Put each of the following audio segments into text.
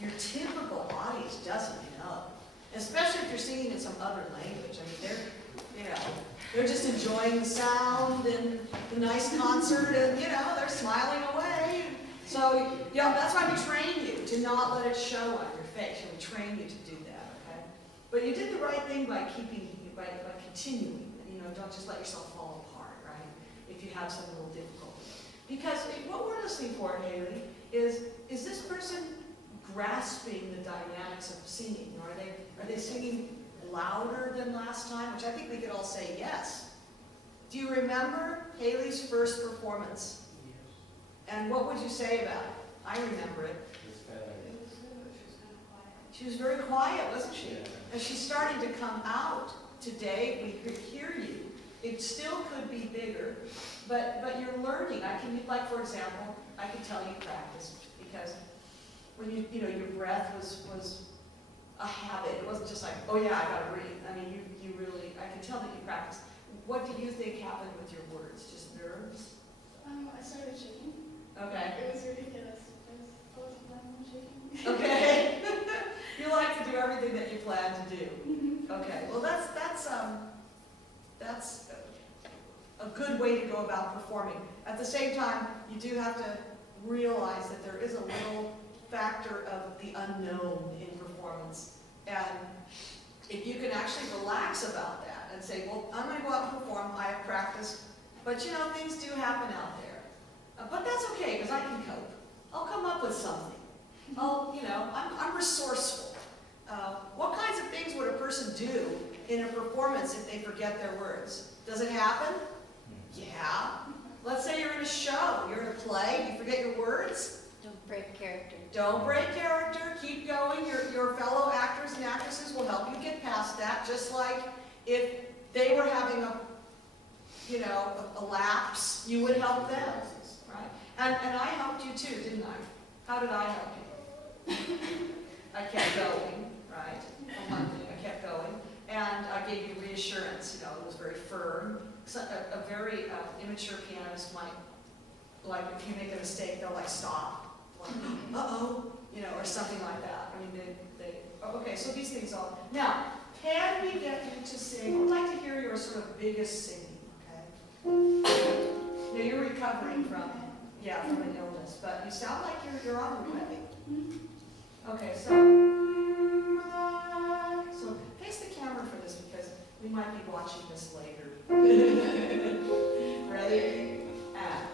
your typical audience doesn't know. Especially if you're singing in some other language. I mean, they're just enjoying the sound and the nice concert, and they're smiling away. So that's why we train you to not let it show on your face. We train you to do that, okay? But you did the right thing by continuing. Don't just let yourself fall apart, right? If you have some little difficulty. Because what we're listening for, Haley, is this person grasping the dynamics of singing? Are they singing louder than last time? Which I think we could all say yes. Do you remember Haley's first performance? Yes. And what would you say about it? I remember it. She was very quiet, wasn't she? Yeah. And she's starting to come out. Today, we could hear you. It still could be bigger, but you're learning. For example, I could tell you practice, because when your breath was a habit. It wasn't just like, oh yeah, I gotta breathe. I mean, you really, I can tell that you practice. What do you think happened with your words? Just nerves? I started shaking. Okay. It was ridiculous. I was shaking. Okay. You like to do everything that you plan to do. Okay. Well, that's a good way to go about performing. At the same time, you do have to realize that there is a little factor of the unknown in performance. And if you can actually relax about that and say, well, I'm going to go out and perform, I have practiced, but things do happen out there. But that's okay, because I can cope. I'll come up with something. I'm resourceful. What kinds of things would a person do in a performance if they forget their words? Does it happen? Yeah. Let's say you're in a show, you're in a play, you forget your words. Don't break character. Don't break character, keep going. Your fellow actors and actresses will help you get past that, just like if they were having a lapse, you would help them, right? And I helped you too, didn't I? How did I help you? I kept going, right? I kept going, and I gave you reassurance. It was very firm. So a very immature pianist might, like, if you make a mistake, they'll stop, uh-oh, or something like that. I mean, okay, so these things all. Now, can we get you to sing? I would like to hear your sort of biggest singing, okay? Now, you're recovering from an illness, but you sound like you're on the way. Okay, so face the camera for this, because we might be watching this later. Ready? And.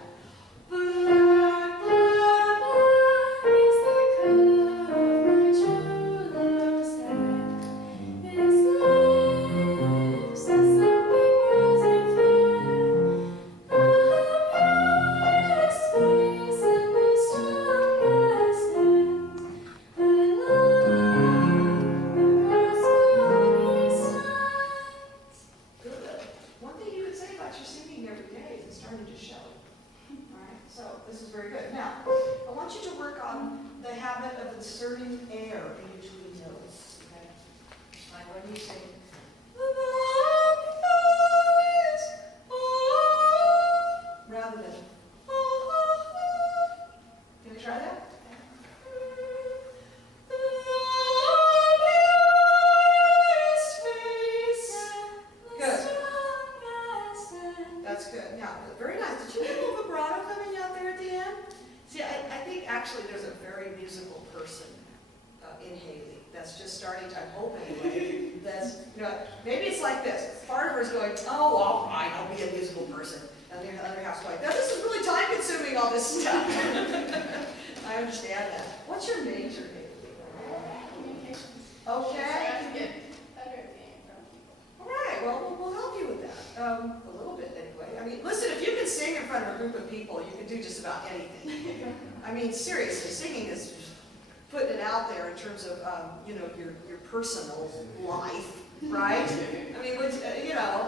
Your personal life, right? I mean,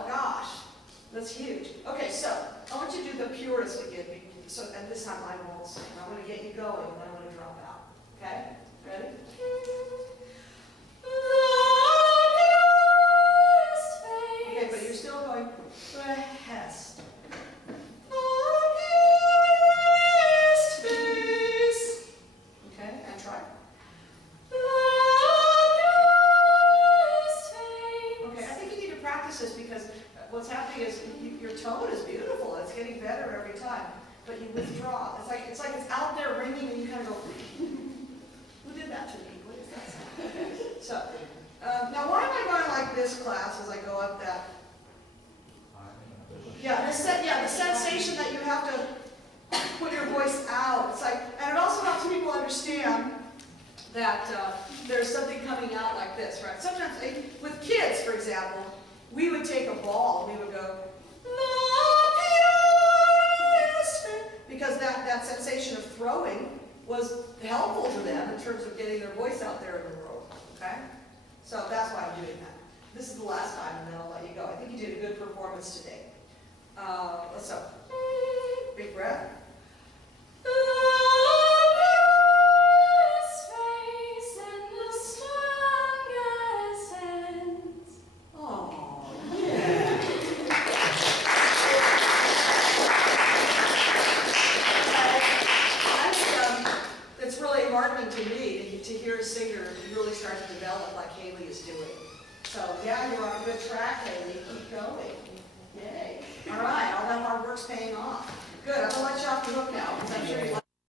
gosh, that's huge. Okay, so I want you to do the purest again. So, and this time I won't sing. I'm going to get you going, and then I'm going to drop out. Okay? Ready? Okay, but you're still going best. Okay, and try. class as I go up that. Yeah, the sensation that you have to put your voice out. It's like, and it also helps people understand that there's something coming out like this, right? Sometimes, with kids, for example, we would take a ball and we would go, because that sensation of throwing was helpful to them in terms of getting their voice out there in the world, okay? So that's why I'm doing that. This is the last time, and then I'll let you go. I think you did a good performance today. Let's go. Big breath. Oh, yeah. It's really heartening to me to hear a singer really start to develop like Haley is doing. So yeah, you're on a good track, Haley. Keep going. Yay. All right, all that hard work's paying off. Good, I'm gonna let you off the hook now, because I'm sure you